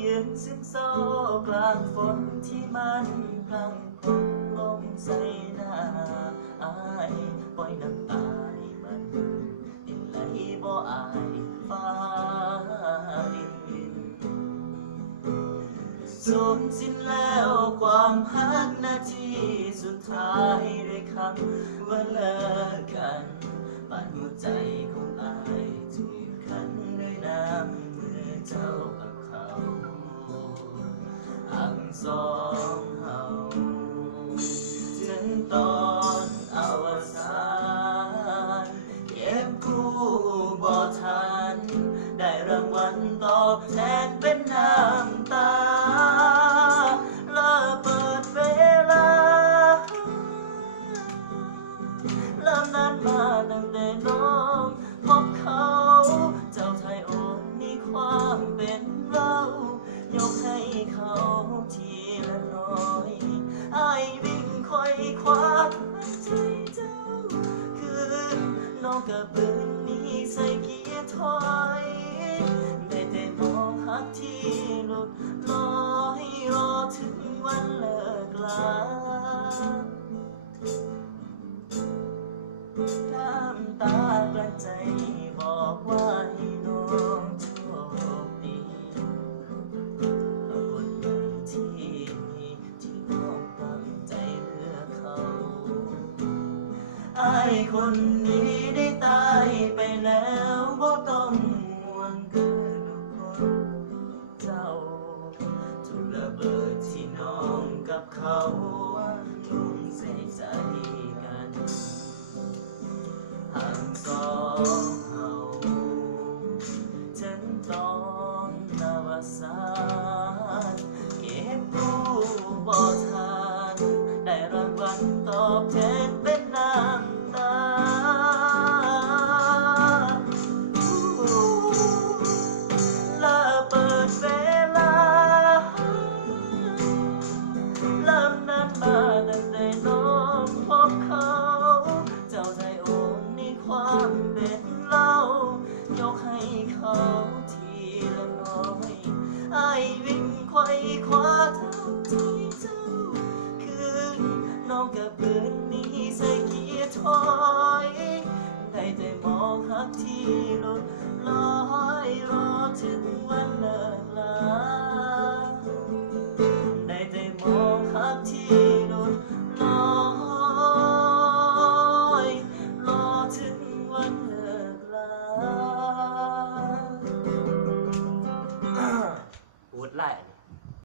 ยืนซึมเศร้ากลางฝนที่มันพลังพรลงใส่หน้าอายปล่อยน้ำตาให้มันดินไหลบ่อายฟ้าดินสูญสิ้นแล้วความฮักนาทีสุดท้ายด้วยคำว่าเลิกกันปั่นหัวใจของอายถูกขันด้วยน้ำมือเจ้ากับเขาทั้งสองเฮาถึงตอนอวสานเก็บกู้บ่ทันได้รางวัลตอบแทนเป็นน้ำตาเลิกเปิดเวลาเริ่มนานมาตั้งแต่น้องพบเขาเจ้าไทยโอนมีความเป็นเรายกให้เขาทีละน้อยไอ้วิ่งคอยคว้าใจเจ้าคือน้องกับปืนนี้ใส่เกียร์ถอยได้แต่มองหักที่หลุดลอยรอถึงวันเลิกลาน้ำตากระใจบอกว่าให้น้องโชคดีคนใหม่ที่มีที่น้องตั้งใจเพื่อเขาไอ้คนนี้ได้ตายไปแล้วบ่ต้องห่วงคือทุกคนเจ้าทุกระเบิดที่น้องกับเขาทุ่มใส่ใจกันห่างสองเฮาถึงตอนอวสานเก็บกู้บ่ทันได้รางวัลตอบแทนเป็นน้ำตาและเปิดเวลาเริ่มนัดมาตั้งแต่น้องพบเขาเจ้าไทยโอนในความเป็นเรายกให้เขาทีละน้อยไอ้วิ่งไขว่คว้าทำใจเจ้าคือน้องกับปืนนี้ใส่เกียร์ถอยได้แต่มองหักที่หลุดลอยรอถึง